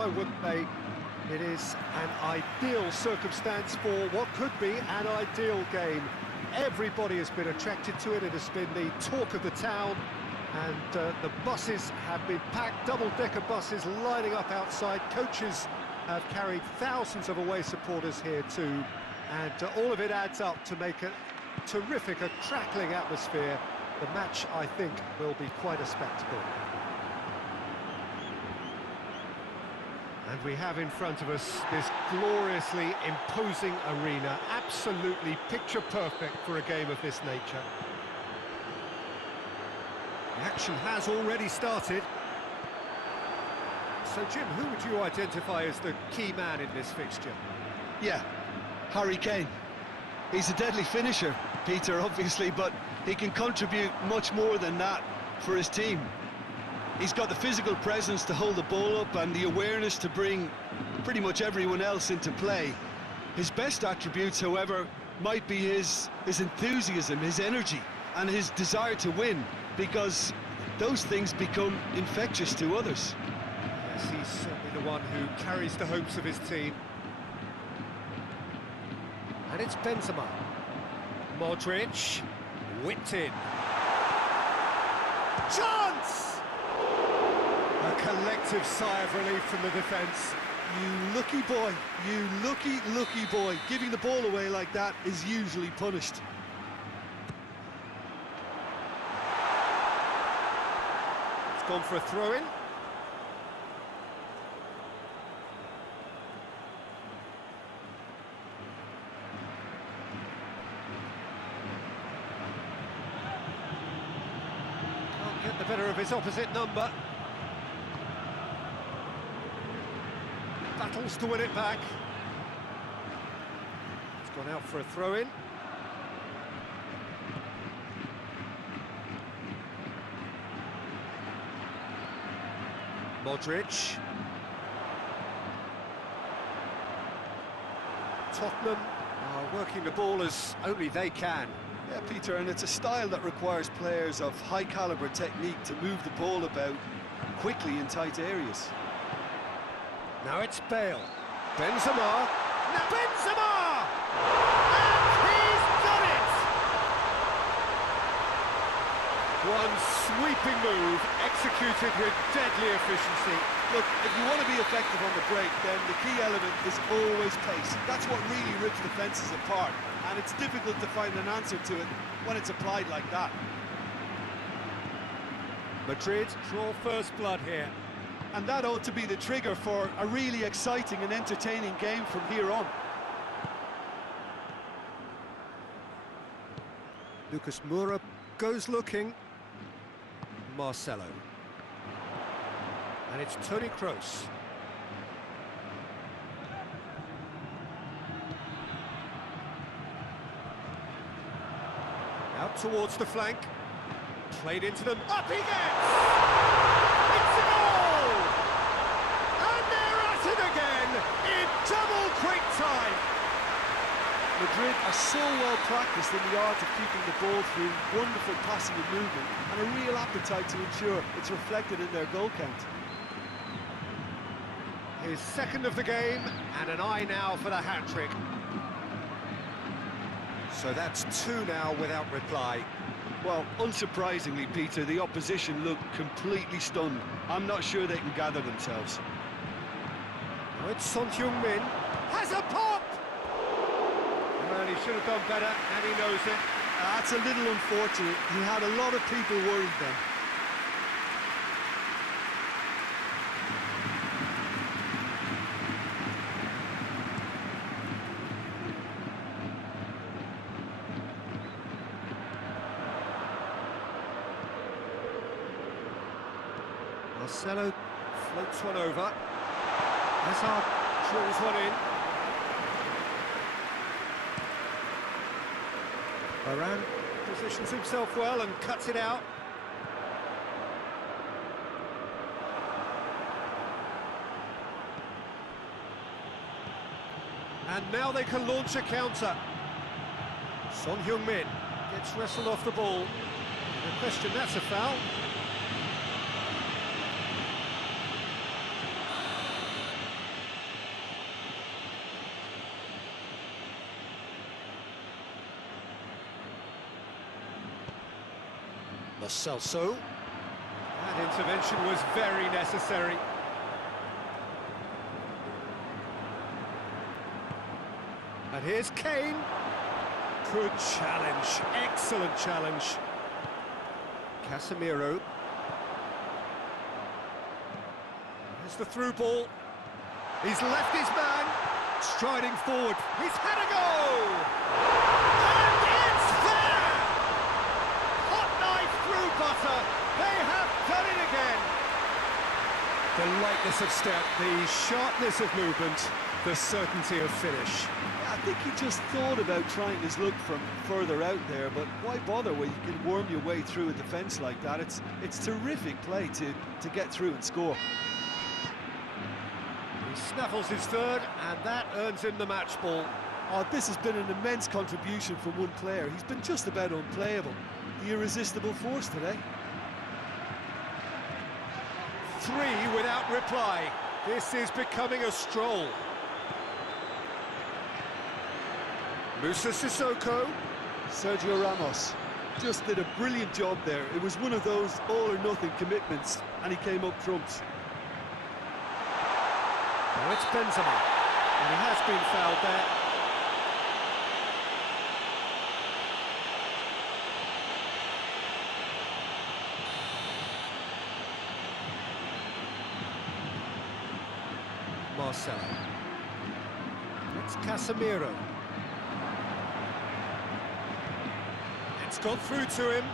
Why wouldn't they? It is an ideal circumstance for what could be an ideal game. Everybody has been attracted to it. It has been the talk of the town, and the buses have been packed, double-decker buses lining up outside. Coaches have carried thousands of away supporters here too, and all of it adds up to make a terrific, a crackling atmosphere. The match, I think, will be quite a spectacle. And we have in front of us this gloriously imposing arena, absolutely picture-perfect for a game of this nature. The action has already started. So, Jim, who would you identify as the key man in this fixture? Yeah, Harry Kane. He's a deadly finisher, Peter, obviously, but he can contribute much more than that for his team. He's got the physical presence to hold the ball up and the awareness to bring pretty much everyone else into play. His best attributes, however, might be his enthusiasm, his energy, and his desire to win, because those things become infectious to others. Yes, he's certainly the one who carries the hopes of his team. And it's Benzema. Modric, whipped in. Chance! A collective sigh of relief from the defence. You lucky boy, you lucky boy. Giving the ball away like that is usually punished. It's gone for a throw-in. Can't get the better of his opposite number. Battles to win it back. It's gone out for a throw-in. Modric. Tottenham are working the ball as only they can. Yeah, Peter, and it's a style that requires players of high-caliber technique to move the ball about quickly in tight areas. Now it's Bale. Benzema. Now Benzema! And he's done it! One sweeping move, executed with deadly efficiency. Look, if you want to be effective on the break, then the key element is always pace. That's what really rips defences apart, and it's difficult to find an answer to it when it's applied like that. Madrid draw first blood here. And that ought to be the trigger for a really exciting and entertaining game from here on. Lucas Moura goes looking. Marcelo. And it's Toni Kroos. Out towards the flank. Played into them. Up he gets! It's a goal! And they're at it again in double quick time. Madrid are so well practiced in the art of keeping the ball through wonderful passing and movement, and a real appetite to ensure it's reflected in their goal count. His second of the game, and an eye now for the hat-trick. So that's two now without reply. Well, unsurprisingly, Peter, the opposition look completely stunned. I'm not sure they can gather themselves. Now it's Son Heung-min. Has a pop! Well, he should have done better, and he knows it. That's a little unfortunate. He had a lot of people worried then. Marcelo floats one over. Hazard drills one in. Varane positions himself well and cuts it out. And now they can launch a counter. Son Heung-min gets wrestled off the ball. No question, that's a foul. Lo Celso. That intervention was very necessary. And here's Kane. Good challenge, excellent challenge. Casemiro. Here's the through ball. He's left his man, striding forward. He's had a go! And it's there! Hot knife through butter. They have done it again. The lightness of step, the sharpness of movement, the certainty of finish. I think he just thought about trying his luck from further out there, but why bother when you can worm your way through a defence like that? It's terrific play to get through and score. He snaffles his third, and that earns him the match ball. Oh, this has been an immense contribution from one player. He's been just about unplayable. The irresistible force today. 3 without reply. This is becoming a stroll. Musa Sissoko. Sergio Ramos just did a brilliant job there. It was one of those all-or-nothing commitments, and he came up trumps. Now it's Benzema, and he has been fouled there. Marcelo. It's Casemiro. It's gone through to him.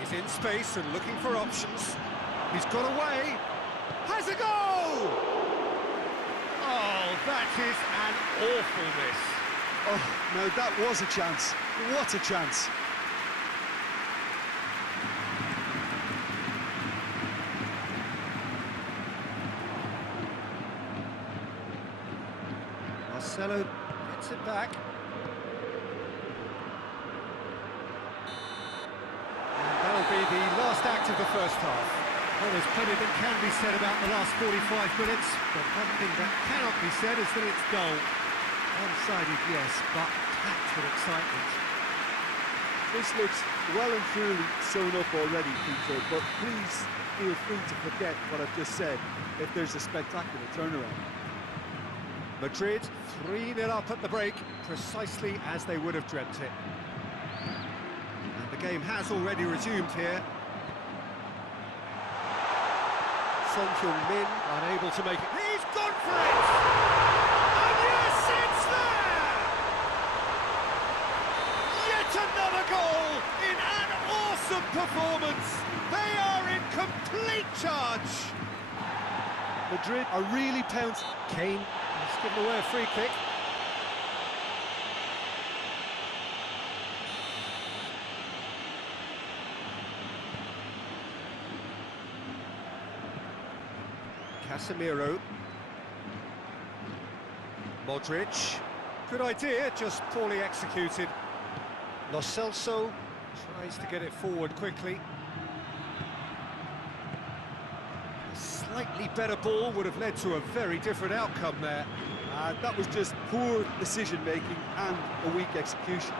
He's in space and looking for options. He's got away. Has a go! Oh, that is an awful miss. Oh, now that was a chance. What a chance. Marcelo gets it back. And that'll be the last act of the first half. Well, there's plenty that can be said about the last 45 minutes, but one thing that cannot be said is that it's dull. One-sided, yes, but packed with excitement. This looks well and truly sewn up already, Peter, but please feel free to forget what I've just said if there's a spectacular turnaround. Madrid 3-0 up at the break, precisely as they would have dreamt it. And the game has already resumed here. Son Heung-min unable to make it. He's gone for it! And yes, it's there! Yet another goal in an awesome performance. They are in complete charge. Madrid are really pouncing. Kane has given away a free kick. Casemiro. Modric. Good idea, just poorly executed. Lo Celso tries to get it forward quickly. A slightly better ball would have led to a very different outcome there. That was just poor decision-making and a weak execution.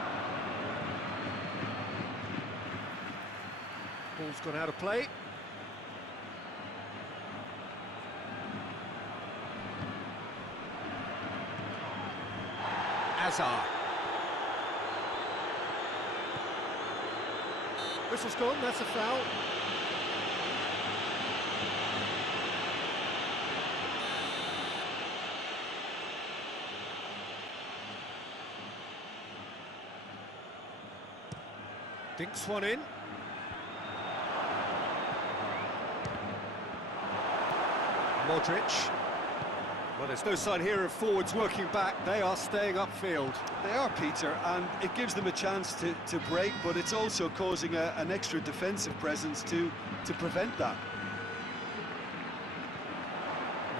Ball's gone out of play. Hazard. Whistle's gone, that's a foul. Dinks one in. Modric. Well, there's no sign here of forwards working back. They are staying upfield. They are, Peter, and it gives them a chance to break, but it's also causing an extra defensive presence to prevent that.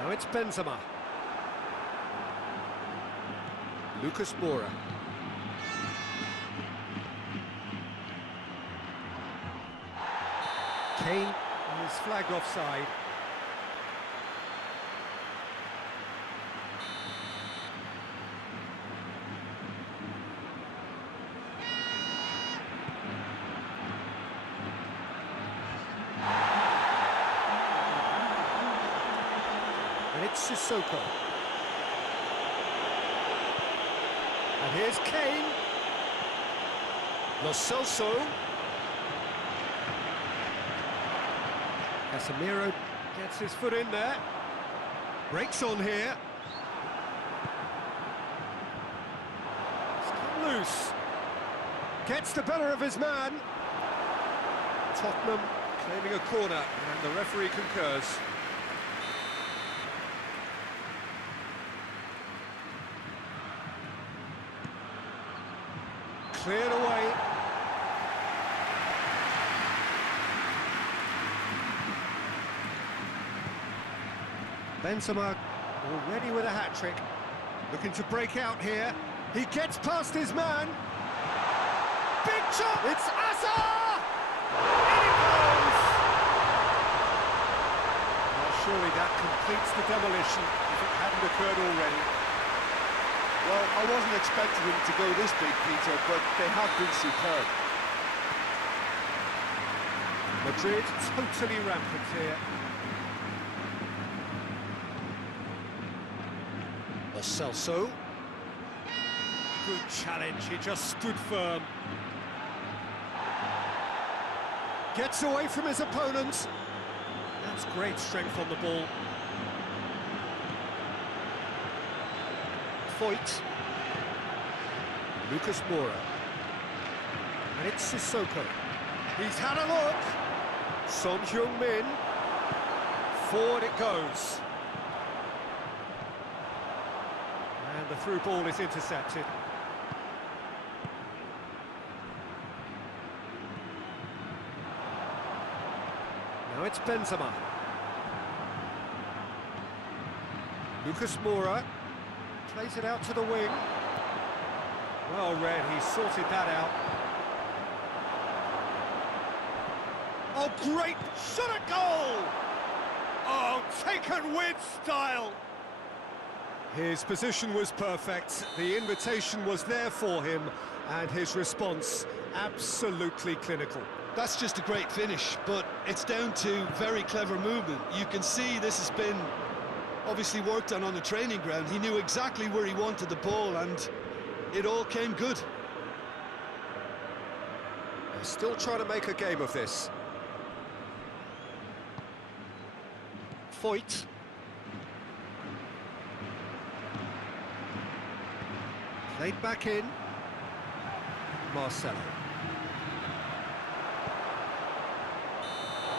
Now it's Benzema. Lucas Moura. Kane is flagged offside. it's Sissoko. And here's Kane. Lo Celso. Casemiro gets his foot in there. Breaks on here. It's come loose. Gets the better of his man. Tottenham claiming a corner, and the referee concurs. Cleared away. Benzema already with a hat-trick. Looking to break out here. He gets past his man. Big shot! It's Hazard! In it goes! Well, surely that completes the demolition if it hadn't occurred already. Well, I wasn't expecting them to go this big, Peter, but they have been superb. Madrid totally rampant here. Lo Celso. Good challenge, he just stood firm. Gets away from his opponents. That's great strength on the ball. Foyt. Lucas Moura. And it's Sissoko. He's had a look. Son Heung-min. Forward it goes. And the through ball is intercepted. Now it's Benzema. Lucas Moura plays it out to the wing. Well read, he sorted that out. Oh, great shot at goal! Oh, taken with style! His position was perfect, the invitation was there for him, and his response absolutely clinical. That's just a great finish, but it's down to very clever movement. You can see this has been obviously worked on the training ground. He knew exactly where he wanted the ball, and it all came good. They're still trying to make a game of this. Foyt. Played back in. Marcelo.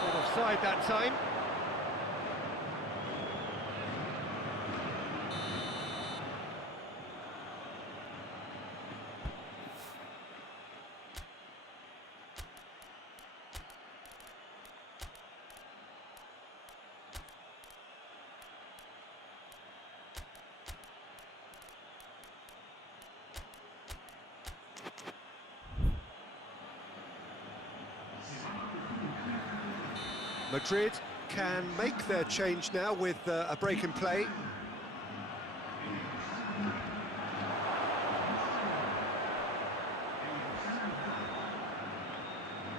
Not offside that time. Madrid can make their change now with a break in play.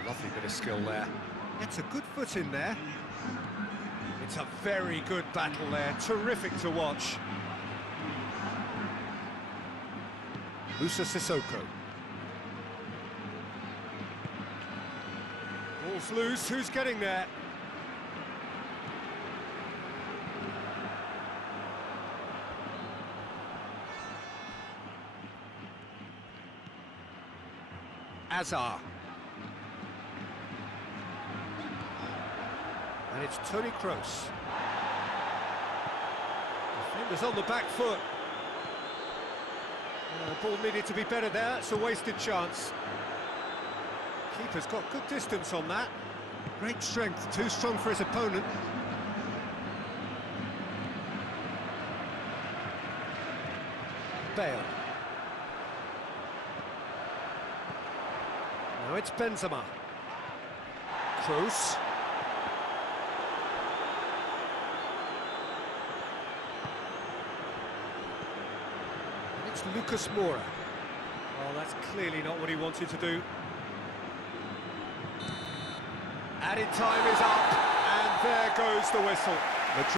Lovely bit of skill there. It's a good foot in there. It's a very good battle there, terrific to watch. Musa Sissoko. Ball's loose, who's getting there? Hazard. And it's Toni Kroos. Defenders on the back foot. The ball needed to be better there, it's a wasted chance. Keeper's got good distance on that. Great strength, too strong for his opponent. Bale. Now it's Benzema. Kroos. And it's Lucas Moura. Oh, that's clearly not what he wanted to do. Added time is up, and there goes the whistle.